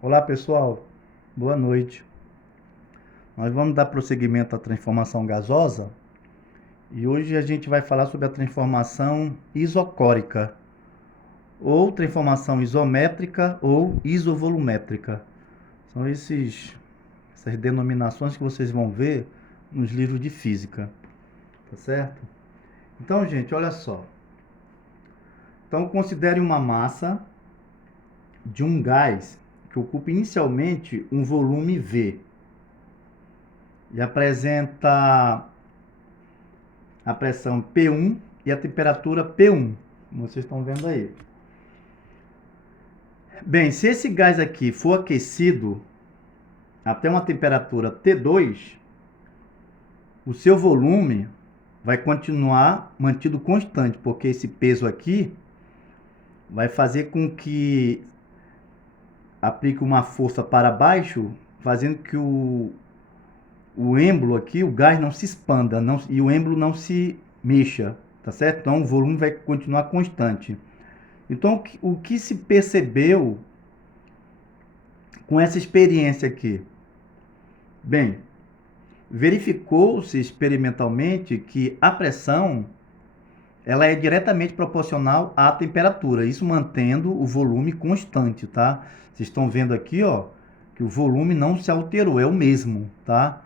Olá pessoal, boa noite. Nós vamos dar prosseguimento à transformação gasosa e hoje a gente vai falar sobre a transformação isocórica, ou transformação isométrica ou isovolumétrica. São essas denominações que vocês vão ver nos livros de física, tá certo? Então, gente, olha só. Então, considere uma massa de um gás que ocupa inicialmente um volume V e apresenta a pressão P1 e a temperatura P1, como vocês estão vendo aí. Bem, se esse gás aqui for aquecido até uma temperatura T2, o seu volume vai continuar mantido constante, porque esse peso aqui vai fazer com que aplique uma força para baixo, fazendo que o êmbolo aqui, o gás não se expanda e o êmbolo não se mexa, tá certo? Então o volume vai continuar constante. Então o que se percebeu com essa experiência aqui? Bem, verificou-se experimentalmente que a pressão ela é diretamente proporcional à temperatura, isso mantendo o volume constante, tá? Vocês estão vendo aqui, ó, que o volume não se alterou, é o mesmo, tá?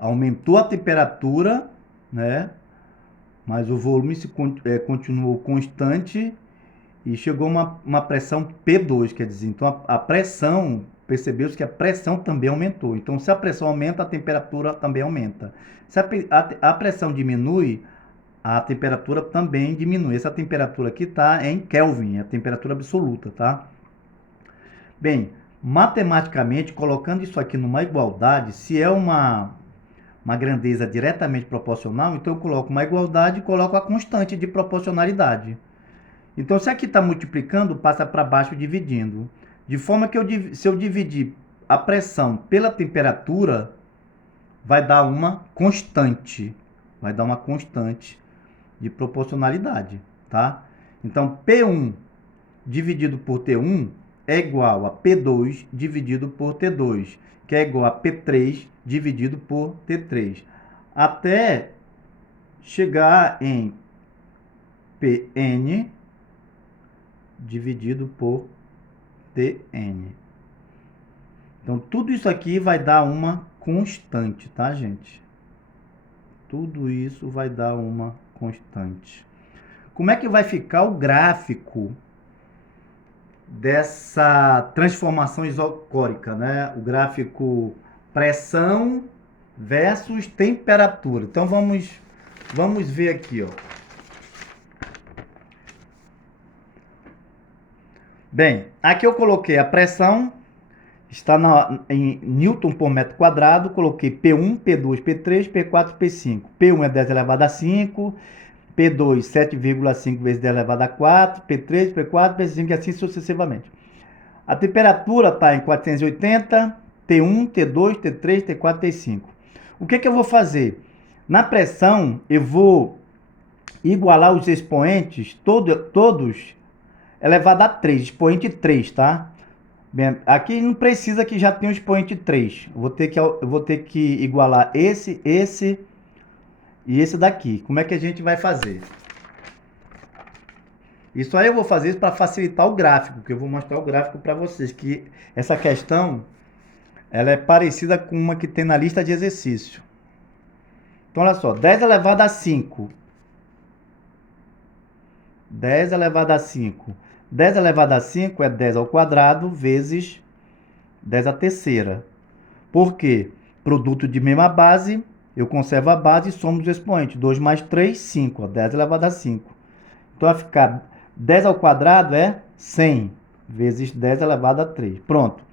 Aumentou a temperatura, né? Mas o volume continuou constante e chegou a uma pressão P2, quer dizer, então a pressão, percebeu-se que a pressão também aumentou. Então, se a pressão aumenta, a temperatura também aumenta. Se a pressão diminui, a temperatura também diminui. Essa temperatura aqui está em Kelvin, é a temperatura absoluta, tá? Bem, matematicamente, colocando isso aqui numa igualdade, se é uma grandeza diretamente proporcional, então eu coloco uma igualdade e coloco a constante de proporcionalidade. Então, se aqui está multiplicando, passa para baixo dividindo. De forma que se eu dividir a pressão pela temperatura, vai dar uma constante. Vai dar uma constante de proporcionalidade, tá? Então, P1 dividido por T1 é igual a P2 dividido por T2, que é igual a P3 dividido por T3. Até chegar em Pn dividido por Tn. Então, tudo isso aqui vai dar uma constante, tá, gente? Tudo isso vai dar uma constante. Como é que vai ficar o gráfico dessa transformação isocórica, né? O gráfico pressão versus temperatura. Então, vamos ver aqui, ó. Bem, aqui eu coloquei a pressão, está em Newton por metro quadrado, coloquei P1, P2, P3, P4, P5. P1 é 10 elevado a 5, P2 7,5 vezes 10 elevado a 4, P3, P4, P5 e assim sucessivamente. A temperatura está em 480, T1, T2, T3, T4, T5. O que eu vou fazer? Na pressão, eu vou igualar os expoentes todos elevado a 3, expoente 3, tá? Bem, aqui não precisa que já tenha o expoente 3. Eu vou ter que igualar esse e esse daqui. Como é que a gente vai fazer? Isso aí eu vou fazer para facilitar o gráfico, que eu vou mostrar o gráfico para vocês, que essa questão ela é parecida com uma que tem na lista de exercício. Então, olha só, 10 elevado a 5. 10 elevado a 5. 10 elevado a 5 é 10 ao quadrado vezes 10 à terceira. Por quê? Produto de mesma base, eu conservo a base e somo os expoentes. 2 mais 3, 5. 10 elevado a 5. Então, vai ficar 10 ao quadrado é 100 vezes 10 elevado a 3. Pronto.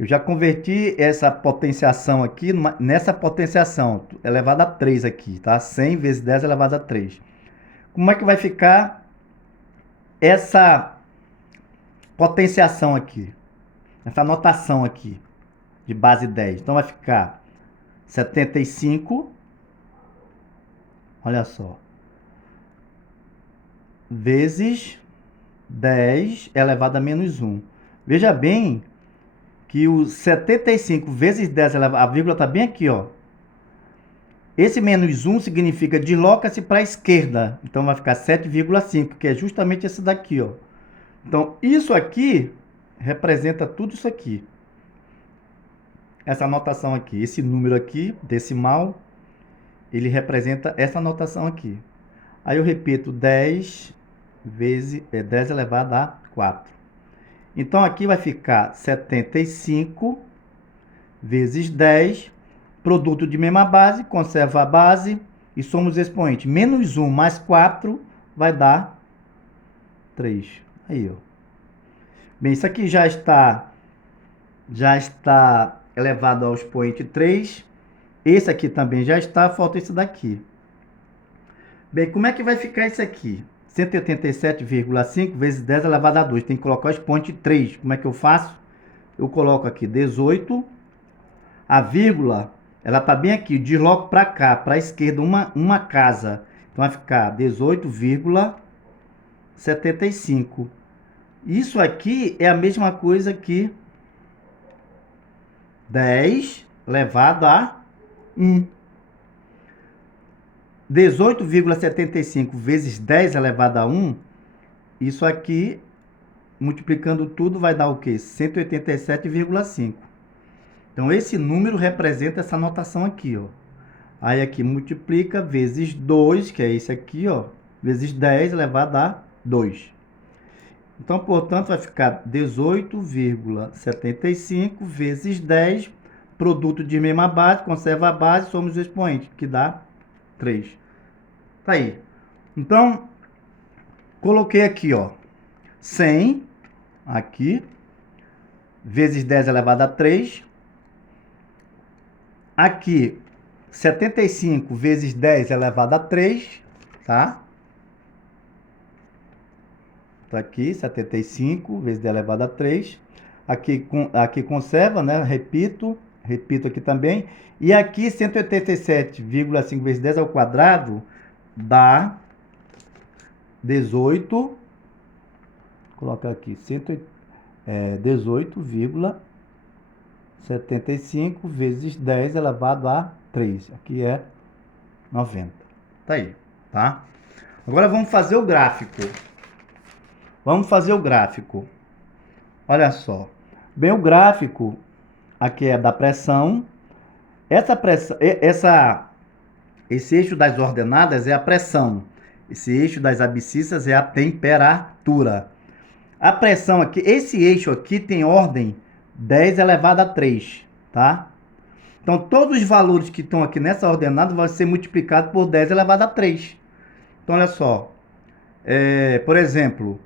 Eu já converti essa potenciação aqui nessa potenciação elevada a 3 aqui, tá? 100 vezes 10 elevado a 3. Como é que vai ficar essa potenciação aqui? Essa notação aqui de base 10. Então vai ficar 75, olha só, vezes 10 elevado a menos 1. Veja bem que o 75 vezes 10 elevado, a vírgula está bem aqui, ó. Esse menos 1 significa desloca-se para a esquerda. Então vai ficar 7,5, que é justamente esse daqui, ó. Então isso aqui representa tudo isso aqui. Essa anotação aqui, esse número aqui, decimal, ele representa essa anotação aqui. Aí eu repito 10 vezes 10 elevado a 4. Então aqui vai ficar 75 vezes 10, produto de mesma base, conserva a base e somos expoente. Menos 1 mais 4 vai dar 3. Aí, ó. Bem, isso aqui já está elevado ao expoente 3. Esse aqui também já está, falta esse daqui. Bem, como é que vai ficar isso aqui? 187,5 vezes 10 elevado a 2. Tem que colocar o expoente 3. Como é que eu faço? Eu coloco aqui 18. A vírgula, ela está bem aqui. Desloco para cá, para a esquerda, uma casa. Então vai ficar 18,75. Isso aqui é a mesma coisa que 10 elevado a 1. 18,75 vezes 10 elevado a 1, isso aqui, multiplicando tudo, vai dar o quê? 187,5. Então, esse número representa essa notação aqui, ó. Aí aqui multiplica vezes 2, que é esse aqui, ó, vezes 10 elevado a 2. Então, portanto, vai ficar 18,75 vezes 10, produto de mesma base, conserva a base, somos o expoente, que dá 3. Tá aí. Então, coloquei aqui, ó, 100, aqui, vezes 10 elevado a 3. Aqui, 75 vezes 10 elevado a 3, tá? Tá aqui, 75 vezes 10 elevado a 3. Aqui conserva, né? Repito aqui também. E aqui, 187,5 vezes 10 ao quadrado dá 18. Colocar aqui, 18,75 vezes 10 elevado a 3. Aqui é 90. Tá aí, tá? Agora vamos fazer o gráfico. Olha só. Bem, o gráfico aqui é da pressão. Esse eixo das ordenadas é a pressão. Esse eixo das abscissas é a temperatura. A pressão aqui, esse eixo aqui tem ordem 10 elevado a 3, tá? Então, todos os valores que estão aqui nessa ordenada vão ser multiplicados por 10 elevado a 3. Então, olha só. Por exemplo,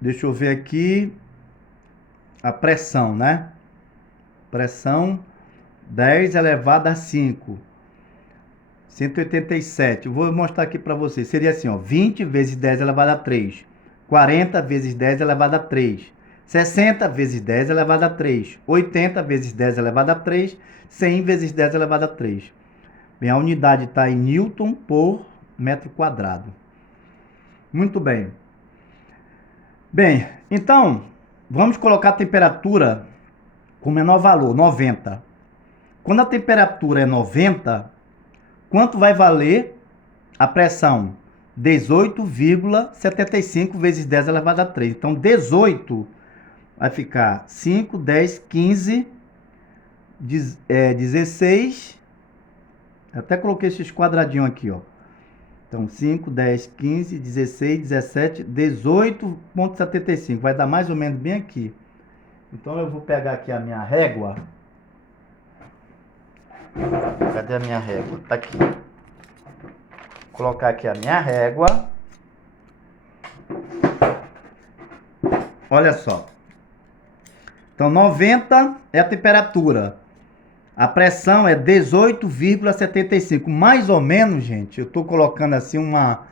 deixa eu ver aqui a pressão, né? Pressão 10 elevado a 5. 187. Eu vou mostrar aqui para vocês. Seria assim, ó, 20 vezes 10 elevado a 3. 40 vezes 10 elevado a 3. 60 vezes 10 elevado a 3. 80 vezes 10 elevado a 3. 100 vezes 10 elevado a 3. Bem, a unidade está em Newton por metro quadrado. Muito bem. Bem, então, vamos colocar a temperatura com menor valor, 90. Quando a temperatura é 90, quanto vai valer a pressão? 18,75 vezes 10 elevado a 3. Então, 18 vai ficar 5, 10, 15, 16. Até coloquei esses quadradinhos aqui, ó. Então, 5, 10, 15, 16, 17, 18,75. Vai dar mais ou menos bem aqui. Então, eu vou pegar aqui a minha régua. Cadê a minha régua? Tá aqui. Vou colocar aqui a minha régua. Olha só. Então, 90 é a temperatura. A pressão é 18,75. Mais ou menos, gente, eu estou colocando assim uma...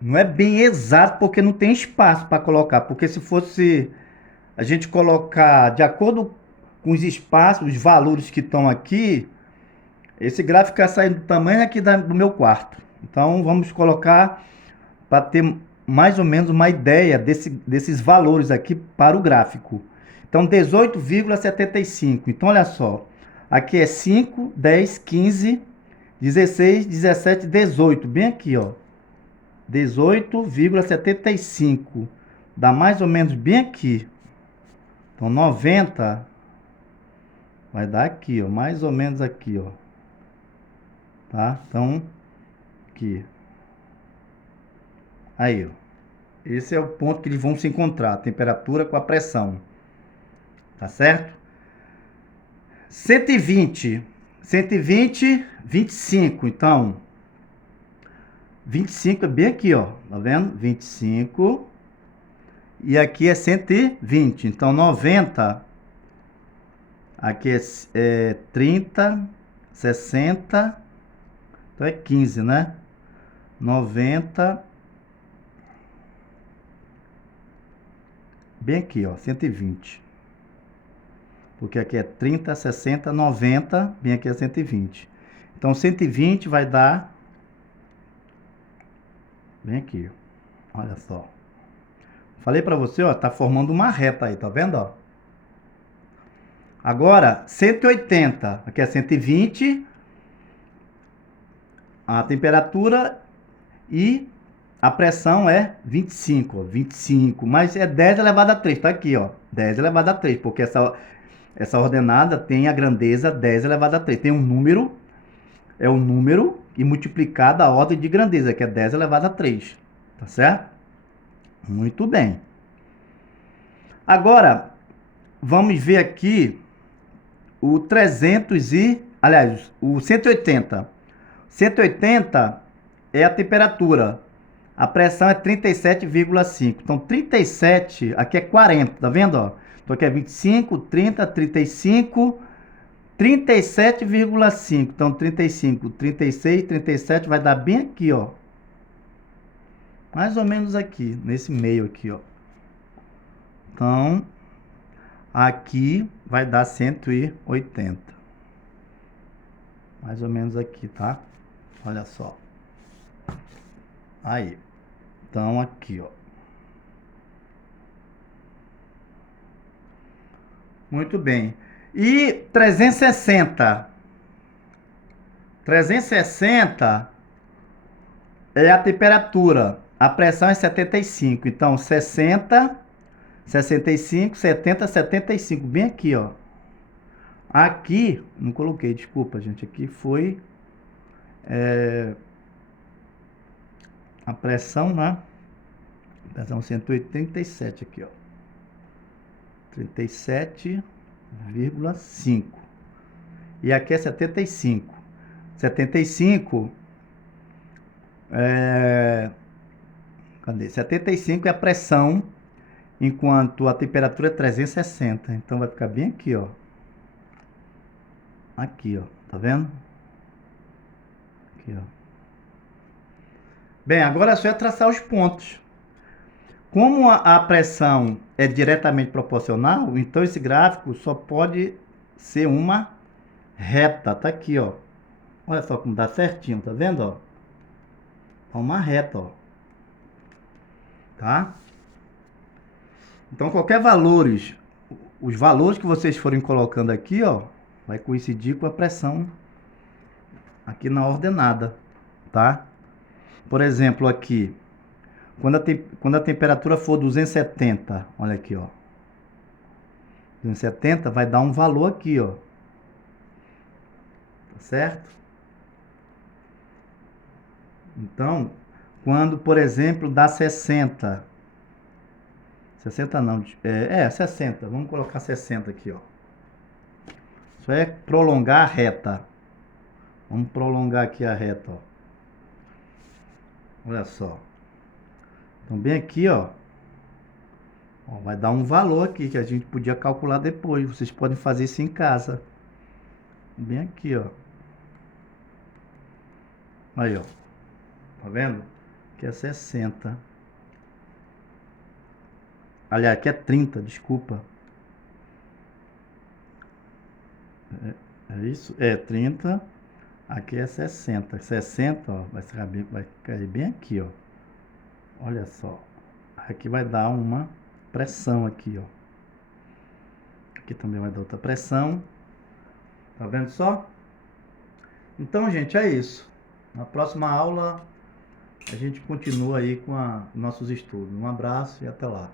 Não é bem exato, porque não tem espaço para colocar. Porque se fosse a gente colocar de acordo com os espaços, os valores que estão aqui, esse gráfico ia sair do tamanho aqui do meu quarto. Então, vamos colocar para ter mais ou menos uma ideia desses valores aqui para o gráfico. Então, 18,75. Então, olha só. Aqui é 5, 10, 15, 16, 17, 18. Bem aqui, ó. 18,75. Dá mais ou menos bem aqui. Então, 90 vai dar aqui, ó. Mais ou menos aqui, ó. Tá? Então, aqui. Aí, ó. Esse é o ponto que eles vão se encontrar. A temperatura com a pressão. Tá certo? 120. 120, 25. Então, 25 é bem aqui, ó. Tá vendo? 25. E aqui é 120. Então, 90. Aqui é 30, 60. Então, é 15, né? 90. Bem aqui, ó. 120. Porque aqui é 30, 60, 90. Bem aqui é 120. Então, 120 vai dar... Bem aqui. Olha só. Falei pra você, ó, tá formando uma reta aí, tá vendo, ó? Agora, 180, aqui é 120, a temperatura e a pressão é 25, ó, 25, mas é 10 elevado a 3, tá aqui, ó, 10 elevado a 3, porque essa ordenada tem a grandeza 10 elevado a 3, tem um número, é o número e multiplicado a ordem de grandeza, que é 10 elevado a 3, tá certo? Muito bem. Agora, vamos ver aqui o 300 e... Aliás, o 180. 180 é a temperatura. A pressão é 37,5. Então, 37, aqui é 40, tá vendo? Ó? Então, aqui é 25, 30, 35, 37,5. Então, 35, 36, 37 vai dar bem aqui, ó. Mais ou menos aqui, nesse meio aqui, ó. Então, aqui vai dar 180. Mais ou menos aqui, tá? Olha só. Aí. Então, aqui, ó. Muito bem. E 360. 360 é a temperatura. A pressão é 75. Então, 60, 65, 70, 75. Bem aqui, ó. Aqui, não coloquei, desculpa, gente. Aqui foi a pressão, né? Pressão 187 aqui, ó. 37,5. E aqui é 75. 75 cadê? 75 é a pressão, enquanto a temperatura é 360. Então vai ficar bem aqui, ó. Aqui, ó. Tá vendo? Aqui, ó. Bem, agora é só traçar os pontos. Como a pressão é diretamente proporcional, então esse gráfico só pode ser uma reta. Tá aqui, ó. Olha só como dá certinho, tá vendo, ó? Uma reta, ó. Tá? Então, qualquer valores, os valores que vocês forem colocando aqui, ó, vai coincidir com a pressão aqui na ordenada, tá? Por exemplo, aqui, quando a temperatura for 270, olha aqui, ó. 270 vai dar um valor aqui, ó. Tá certo? Então, quando, por exemplo, dá 60. 60 não, 60. Vamos colocar 60 aqui, ó. Isso é prolongar a reta. Vamos prolongar aqui a reta, ó. Olha só. Então, bem aqui, ó. Vai dar um valor aqui que a gente podia calcular depois. Vocês podem fazer isso em casa. Bem aqui, ó. Aí, ó. Tá vendo? Aqui é 60. Aliás, aqui é 30, desculpa. É isso? É 30. Aqui é 60. 60, ó, vai cair bem aqui, ó. Olha só. Aqui vai dar uma pressão aqui, ó. Aqui também vai dar outra pressão. Tá vendo só? Então, gente, é isso. Na próxima aula a gente continua aí com nossos estudos. Um abraço e até lá.